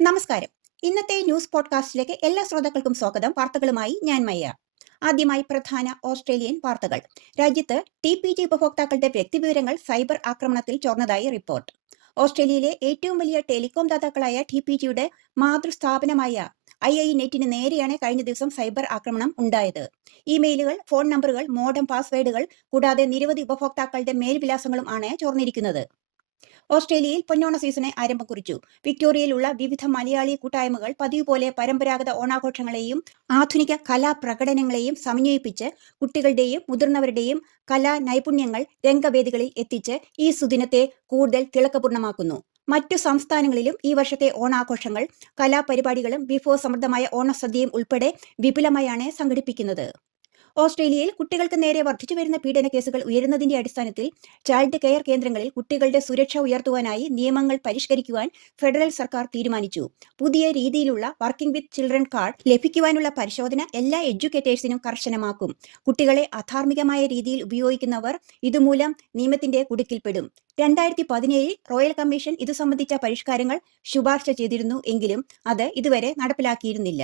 നമസ്കാരം. ഇന്നത്തെ ന്യൂസ് പോഡ്കാസ്റ്റിലേക്ക് എല്ലാ ശ്രോതാക്കൾക്കും സ്വാഗതം. വാർത്തകളുമായി ഞാൻ മയ്യ. ആദ്യമായി പ്രധാന ഓസ്ട്രേലിയൻ വാർത്തകൾ. രാജ്യത്ത് TPG ഉപഭോക്താക്കളുടെ വ്യക്തിവിവരങ്ങൾ സൈബർ ആക്രമണത്തിൽ ചോർന്നതായി റിപ്പോർട്ട്. ഓസ്ട്രേലിയയിലെ ഏറ്റവും വലിയ ടെലികോം ദാതാക്കളായ TPGയുടെ മാതൃസ്ഥാപനമായ IINETന് നേരെയാണ് കഴിഞ്ഞ ദിവസം സൈബർ ആക്രമണം ഉണ്ടായത്. ഇമെയിലുകൾ, ഫോൺ നമ്പറുകൾ, മോഡം പാസ്വേഡുകൾ കൂടാതെ നിരവധി ഉപഭോക്താക്കളുടെ മേൽവിലാസങ്ങളും ആണ് ചോർന്നിരിക്കുന്നത്. ഓസ്ട്രേലിയയിൽ പൊന്നോണ സീസണ് ആരംഭം കുറിച്ചു. വിക്ടോറിയയിലുള്ള വിവിധ മലയാളി കൂട്ടായ്മകൾ പതിവ് പോലെ പരമ്പരാഗത ഓണാഘോഷങ്ങളെയും ആധുനിക കലാപ്രകടനങ്ങളെയും സമന്വയിപ്പിച്ച് കുട്ടികളുടെയും മുതിർന്നവരുടെയും കലാ നൈപുണ്യങ്ങൾ രംഗവേദികളിൽ എത്തിച്ച് ഈ സുദിനത്തെ കൂടുതൽ തിളക്കപൂർണമാക്കുന്നു. മറ്റു സംസ്ഥാനങ്ങളിലും ഈ വർഷത്തെ ഓണാഘോഷങ്ങൾ കലാപരിപാടികളും വിഭവസമൃദ്ധമായ ഓണസദ്യയും ഉൾപ്പെടെ വിപുലമായാണ് സംഘടിപ്പിക്കുന്നത്. ഓസ്ട്രേലിയയിൽ കുട്ടികൾക്ക് നേരെ വർദ്ധിച്ചുവരുന്ന പീഡന കേസുകൾ ഉയരുന്നതിന്റെ അടിസ്ഥാനത്തിൽ ചൈൽഡ് കെയർ കേന്ദ്രങ്ങളിൽ കുട്ടികളുടെ സുരക്ഷ ഉയർത്തുവാനായി നിയമങ്ങൾ പരിഷ്കരിക്കുവാൻ ഫെഡറൽ സർക്കാർ തീരുമാനിച്ചു. പുതിയ രീതിയിലുള്ള വർക്കിംഗ് വിത്ത് ചിൽഡ്രൻ കാർഡ് ലഭിക്കുവാനുള്ള പരിശോധന എല്ലാ എഡ്യൂക്കേറ്റേഴ്സിനും കർശനമാക്കും. കുട്ടികളെ അധാർമികമായ രീതിയിൽ ഉപയോഗിക്കുന്നവർ ഇതുമൂലം നിയമത്തിന്റെ കുടുക്കിൽപ്പെടും. 2017 റോയൽ കമ്മീഷൻ ഇതു സംബന്ധിച്ച പരിഷ്കാരങ്ങൾ ശുപാർശ ചെയ്തിരുന്നു എങ്കിലും അത് ഇതുവരെ നടപ്പിലാക്കിയിരുന്നില്ല.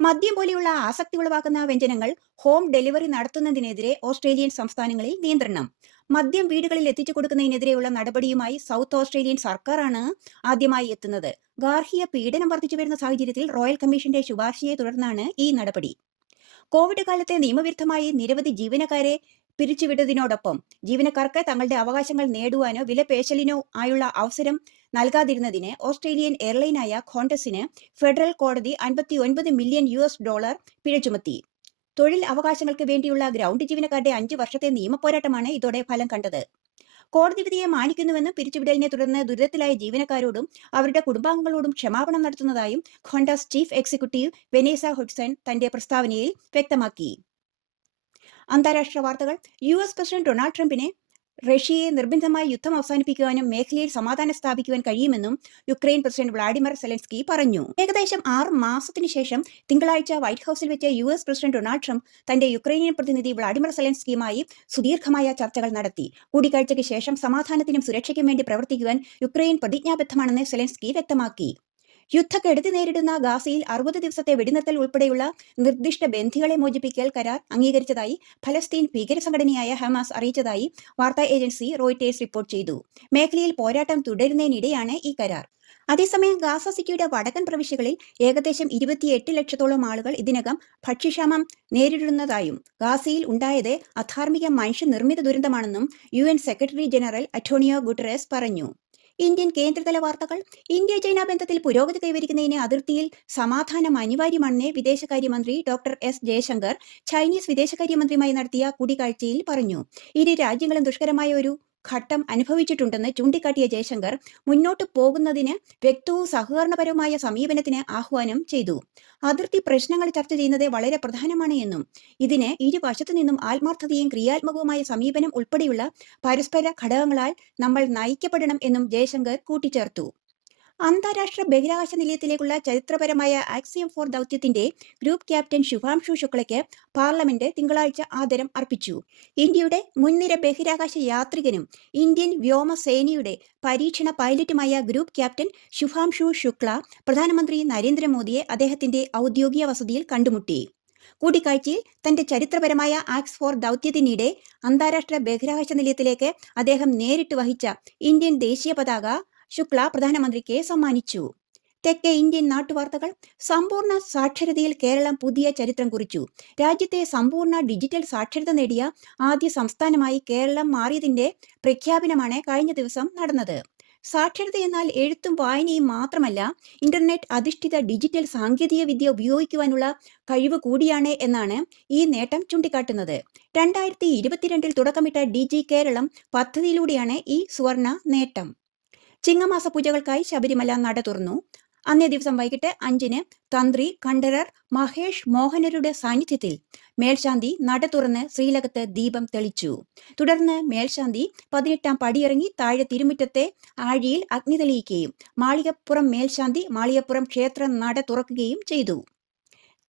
മദ്യം പോലെയുള്ള ആസക്തി ഉളവാക്കുന്ന വ്യഞ്ജനങ്ങൾ ഹോം ഡെലിവറി നടത്തുന്നതിനെതിരെ ഓസ്ട്രേലിയൻ സംസ്ഥാനങ്ങളിൽ നിയന്ത്രണം. മദ്യം വീടുകളിൽ എത്തിച്ചു കൊടുക്കുന്നതിനെതിരെയുള്ള നടപടിയുമായി സൗത്ത് ഓസ്ട്രേലിയൻ സർക്കാരാണ് ആദ്യമായി എത്തുന്നത്. ഗാർഹിക പീഡനം വർദ്ധിച്ചു വരുന്ന സാഹചര്യത്തിൽ റോയൽ കമ്മീഷന്റെ ശുപാർശയെ തുടർന്നാണ് ഈ നടപടി. കോവിഡ് കാലത്തെ നിയമവിരുദ്ധമായി നിരവധി ജീവനക്കാരെ പിരിച്ചുവിട്ടതിനോടൊപ്പം ജീവനക്കാർക്ക് തങ്ങളുടെ അവകാശങ്ങൾ നേടുവാനോ വിലപേശലിനോ ആയുള്ള അവസരം നൽകാതിരുന്നതിന് ഓസ്ട്രേലിയൻ എയർലൈനായ ഖോണ്ടസിന് ഫെഡറൽ കോടതി $59 മില്യൺ പിഴ ചുമത്തി. തൊഴിൽ അവകാശങ്ങൾക്ക് വേണ്ടിയുള്ള ഗ്രൗണ്ട് ജീവനക്കാരുടെ 5 വർഷത്തെ നിയമപോരാട്ടമാണ് ഇതോടെ ഫലം കണ്ടത്. കോടതി വിധിയെ മാനിക്കുന്നുവെന്നും പിരിച്ചുവിടലിനെ തുടർന്ന് ദുരിതത്തിലായ ജീവനക്കാരോടും അവരുടെ കുടുംബാംഗങ്ങളോടും ക്ഷമാപണം നടത്തുന്നതായും ഖോണ്ടസ് ചീഫ് എക്സിക്യൂട്ടീവ് വെനേസ ഹുഡ്സൺ തന്റെ പ്രസ്താവനയിൽ വ്യക്തമാക്കി. അന്താരാഷ്ട്ര വാർത്തകൾ. US പ്രസിഡന്റ് ഡൊണാൾഡ് ട്രംപിനെ റഷ്യയെ നിർബന്ധമായി യുദ്ധം അവസാനിപ്പിക്കുവാനും മേഖലയിൽ സമാധാനം സ്ഥാപിക്കുവാൻ കഴിയുമെന്നും യുക്രൈൻ പ്രസിഡന്റ് വ്ളാഡിമിർ സെലൻസ്കി പറഞ്ഞു. ഏകദേശം 6 മാസത്തിനു ശേഷം തിങ്കളാഴ്ച വൈറ്റ് ഹൌസിൽ വെച്ച് US പ്രസിഡന്റ് ഡൊണാൾഡ് ട്രംപ് തന്റെ യുക്രൈനിയൻ പ്രതിനിധി വ്ളാഡിമിർ സെലൻസ്കിയുമായി സുദീർഘമായ ചർച്ചകൾ നടത്തി. കൂടിക്കാഴ്ചയ്ക്ക് ശേഷം സമാധാനത്തിനും സുരക്ഷയ്ക്കും വേണ്ടി പ്രവർത്തിക്കുവാൻ യുക്രൈൻ പ്രതിജ്ഞാബദ്ധമാണെന്ന് സെലൻസ്കി വ്യക്തമാക്കി. യുദ്ധക്കെടുതി നേരിടുന്ന ഗാസയിൽ 60 ദിവസത്തെ വെടിനിർത്തൽ ഉൾപ്പെടെയുള്ള നിർദ്ദിഷ്ട ബന്ധികളെ മോചിപ്പിക്കൽ കരാർ അംഗീകരിച്ചതായി ഫലസ്തീൻ ഭീകരസംഘടനയായ ഹമാസ് അറിയിച്ചതായി വാർത്താ ഏജൻസി റോയിട്ടേഴ്സ് റിപ്പോർട്ട് ചെയ്തു. മേഖലയിൽ പോരാട്ടം തുടരുന്നതിനിടെയാണ് ഈ കരാർ. അതേസമയം ഗാസ സിറ്റിയുടെ വടക്കൻ പ്രവിശ്യകളിൽ ഏകദേശം 28 ലക്ഷത്തോളം ആളുകൾ ഇതിനകം ഭക്ഷ്യക്ഷാമം നേരിടുന്നതായും ഗാസയിൽ ഉണ്ടായത് അധാർമിക മനുഷ്യനിർമ്മിത ദുരന്തമാണെന്നും UN secretary general Antonio Guterres പറഞ്ഞു. ഇന്ത്യൻ കേന്ദ്രതല വാർത്തകൾ. ഇന്ത്യ ചൈന ബന്ധത്തിൽ പുരോഗതി കൈവരിക്കുന്നതിന് അതിർത്തിയിൽ സമാധാനം അനിവാര്യമാണെന്ന് വിദേശകാര്യമന്ത്രി ഡോക്ടർ എസ് ജയശങ്കർ ചൈനീസ് വിദേശകാര്യമന്ത്രിയുമായി നടത്തിയ കൂടിക്കാഴ്ചയിൽ പറഞ്ഞു. ഇരു രാജ്യങ്ങളും ദുഷ്കരമായ ഒരു ഘട്ടം അനുഭവിച്ചിട്ടുണ്ടെന്ന് ചൂണ്ടിക്കാട്ടിയ ജയശങ്കർ മുന്നോട്ടു പോകുന്നതിന് വ്യക്തവും സഹകരണപരവുമായ സമീപനത്തിന് ആഹ്വാനം ചെയ്തു. അതിർത്തി പ്രശ്നങ്ങൾ ചർച്ച ചെയ്യുന്നത് വളരെ പ്രധാനമാണ് എന്നും ഇതിന് ഇരുവശത്തു നിന്നും ആത്മാർത്ഥതയും ക്രിയാത്മകവുമായ സമീപനം ഉൾപ്പെടെയുള്ള പരസ്പര ഘടകങ്ങളാൽ നമ്മൾ നയിക്കപ്പെടണം എന്നും ജയശങ്കർ കൂട്ടിച്ചേർത്തു. അന്താരാഷ്ട്ര ബഹിരാകാശ നിലയത്തിലേക്കുള്ള ചരിത്രപരമായ ആക്സിയം 4 ദൗത്യത്തിന്റെ ഗ്രൂപ്പ് ക്യാപ്റ്റൻ ശുഭാംശു ശുക്ലയ്ക്ക് പാർലമെന്റ് തിങ്കളാഴ്ച ആദരം അർപ്പിച്ചു. ഇന്ത്യയുടെ മുൻനിര ബഹിരാകാശ യാത്രികനും ഇന്ത്യൻ വ്യോമസേനയുടെ പരീക്ഷണ പൈലറ്റുമായ ഗ്രൂപ്പ് ക്യാപ്റ്റൻ ശുഭാംശു ശുക്ല പ്രധാനമന്ത്രി നരേന്ദ്രമോദിയെ അദ്ദേഹത്തിന്റെ ഔദ്യോഗിക വസതിയിൽ കണ്ടുമുട്ടി. കൂടിക്കാഴ്ചയിൽ തന്റെ ചരിത്രപരമായ ആക്സ് 4 ദൗത്യത്തിനിടെ അന്താരാഷ്ട്ര ബഹിരാകാശ നിലയത്തിലേക്ക് അദ്ദേഹം നേരിട്ട് വഹിച്ച ഇന്ത്യൻ ദേശീയ പതാക ശുക്ല പ്രധാനമന്ത്രിക്ക് സമ്മാനിച്ചു. തെക്കേ ഇന്ത്യൻ നാട്ടുവാർത്തകൾ. സമ്പൂർണ്ണ സാക്ഷരതയിൽ കേരളം പുതിയ ചരിത്രം കുറിച്ചു. രാജ്യത്തെ സമ്പൂർണ്ണ ഡിജിറ്റൽ സാക്ഷരത നേടിയ ആദ്യ സംസ്ഥാനമായി കേരളം മാറിയതിന്റെ പ്രഖ്യാപനമാണ് കഴിഞ്ഞ ദിവസം നടന്നത്. സാക്ഷരത എന്നാൽ എഴുത്തും വായനയും മാത്രമല്ല, ഇന്റർനെറ്റ് അധിഷ്ഠിത ഡിജിറ്റൽ സാങ്കേതിക വിദ്യ ഉപയോഗിക്കുവാനുള്ള കഴിവ് കൂടിയാണ് എന്നാണ് ഈ നേട്ടം ചൂണ്ടിക്കാട്ടുന്നത്. 2022 തുടക്കമിട്ട DG കേരളം പദ്ധതിയിലൂടെയാണ് ഈ സുവർണ നേട്ടം. ചിങ്ങമാസ പൂജകൾക്കായി ശബരിമല നട തുറന്നു. അന്നേ ദിവസം വൈകിട്ട് 5-ന് തന്ത്രി കണ്ഠരർ മഹേഷ് മോഹനരുടെ സാന്നിധ്യത്തിൽ മേൽശാന്തി നട തുറന്ന് ശ്രീലകത്ത് ദീപം തെളിച്ചു. തുടർന്ന് മേൽശാന്തി 18-ാം പടിയിറങ്ങി താഴെ തിരുമുറ്റത്തെ ആഴിയിൽ അഗ്നി തെളിയിക്കുകയും മാളികപ്പുറം മേൽശാന്തി മാളികപ്പുറം ക്ഷേത്ര നട തുറക്കുകയും ചെയ്തു.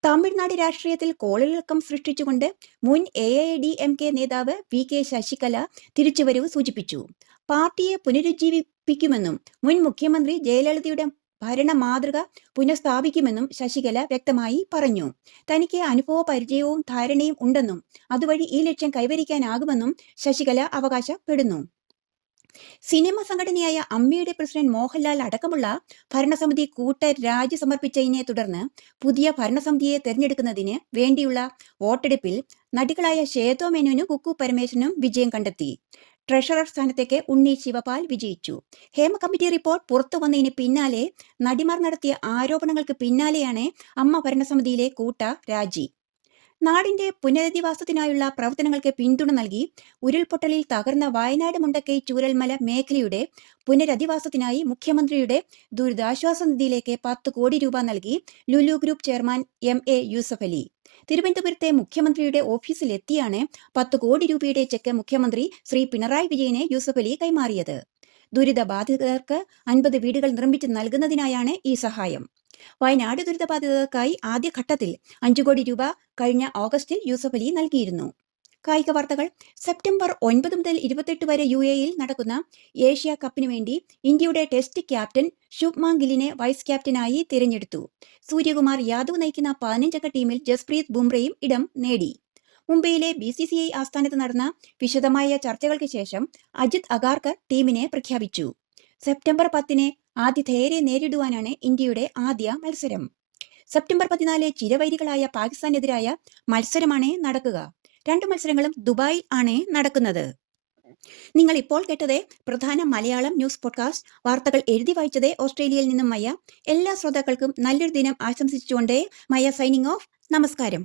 തമിഴ്നാട് രാഷ്ട്രീയത്തിൽ കോളിളക്കം സൃഷ്ടിച്ചുകൊണ്ട് മുൻ AIADMK നേതാവ് VK ശശികല തിരിച്ചുവരവ് സൂചിപ്പിച്ചു. പാർട്ടിയെ പുനരുജ്ജീവിപ്പിക്കുമെന്നും മുൻ മുഖ്യമന്ത്രി ജയലളിതയുടെ ഭരണ മാതൃക പുനഃസ്ഥാപിക്കുമെന്നും ശശികല വ്യക്തമായി പറഞ്ഞു. തനിക്ക് അനുഭവ പരിചയവും ധാരണയും ഉണ്ടെന്നും അതുവഴി ഈ ലക്ഷ്യം കൈവരിക്കാനാകുമെന്നും ശശികല അവകാശപ്പെടുന്നു. സിനിമ സംഘടനയായ അമ്മയുടെ പ്രസിഡന്റ് മോഹൻലാൽ അടക്കമുള്ള ഭരണസമിതി രാജി സമർപ്പിച്ചതിനെ തുടർന്ന് പുതിയ ഭരണസമിതിയെ തെരഞ്ഞെടുക്കുന്നതിന് വേണ്ടിയുള്ള വോട്ടെടുപ്പിൽ നടികളായ ശ്വേതോ മേനോനും കുക്കു പരമേശ്വരനും വിജയം കണ്ടെത്തി. ട്രഷറർ സ്ഥാനത്തേക്ക് ഉണ്ണി ശിവപാൽ വിജയിച്ചു. ഹേമ കമ്മിറ്റി റിപ്പോർട്ട് പുറത്തു വന്നതിന് പിന്നാലെ നടിമാർ നടത്തിയ ആരോപണങ്ങൾക്ക് പിന്നാലെയാണ് അമ്മ ഭരണസമിതിയിലെ രാജി. നാടിന്റെ പുനരധിവാസത്തിനായുള്ള പ്രവർത്തനങ്ങൾക്ക് പിന്തുണ നൽകി ഉരുൾപൊട്ടലിൽ തകർന്ന വയനാട് മുണ്ടക്കൈ ചൂരൽമല മേഖലയുടെ പുനരധിവാസത്തിനായി മുഖ്യമന്ത്രിയുടെ ദുരിതാശ്വാസ നിധിയിലേക്ക് 10 കോടി രൂപ നൽകി Lulu group chairman MA Yusuffali. തിരുവനന്തപുരത്തെ മുഖ്യമന്ത്രിയുടെ ഓഫീസിലെത്തിയാണ് 10 കോടി രൂപയുടെ ചെക്ക് മുഖ്യമന്ത്രി ശ്രീ പിണറായി വിജയനെ യൂസഫലി കൈമാറിയത്. ദുരിതബാധിതർക്ക് 50 വീടുകൾ നിർമ്മിച്ച് നൽകുന്നതിനായാണ് ഈ സഹായം. വയനാട് ദുരിതബാധിതർക്കായി ആദ്യഘട്ടത്തിൽ 5 കോടി രൂപ കഴിഞ്ഞ ഓഗസ്റ്റിൽ യൂസഫലി നൽകിയിരുന്നു. കായിക വാർത്തകൾ. സെപ്റ്റംബർ 9 മുതൽ 28 വരെ UAEയിൽ നടക്കുന്ന ഏഷ്യ കപ്പിനു വേണ്ടി ഇന്ത്യയുടെ ടെസ്റ്റ് ക്യാപ്റ്റൻ ശുഭ്മാൻ ഗില്ലിനെ വൈസ് ക്യാപ്റ്റനായി തിരഞ്ഞെടുത്തു. സൂര്യകുമാർ യാദവ് നയിക്കുന്ന 15-അംഗ ടീമിൽ ജസ്പ്രീത് ബുംറയും ഇടം നേടി. മുംബൈയിലെ BCCI ആസ്ഥാനത്ത് നടന്ന വിശദമായ ചർച്ചകൾക്ക് ശേഷം അജിത് അഗാർക്കർ ടീമിനെ പ്രഖ്യാപിച്ചു. സെപ്റ്റംബർ 10-ന് ആതിഥേയരെ നേരിടുവാനാണ് ഇന്ത്യയുടെ ആദ്യ മത്സരം. സെപ്റ്റംബർ 14 ചിരവൈരികളായ പാകിസ്ഥാനെതിരായ മത്സരമാണ് നടക്കുക. 2 മത്സരങ്ങളും ദുബായിൽ ആണ് നടക്കുന്നത്. നിങ്ങൾ ഇപ്പോൾ കേട്ടത് പ്രധാന മലയാളം ന്യൂസ് പോഡ്കാസ്റ്റ്. വാർത്തകൾ എഴുതി വായിച്ചത് ഓസ്ട്രേലിയയിൽ നിന്നും മയ. എല്ലാ ശ്രോതാക്കൾക്കും നല്ലൊരു ദിനം ആശംസിച്ചുകൊണ്ട് മയ സൈനിങ് ഓഫ്. നമസ്കാരം.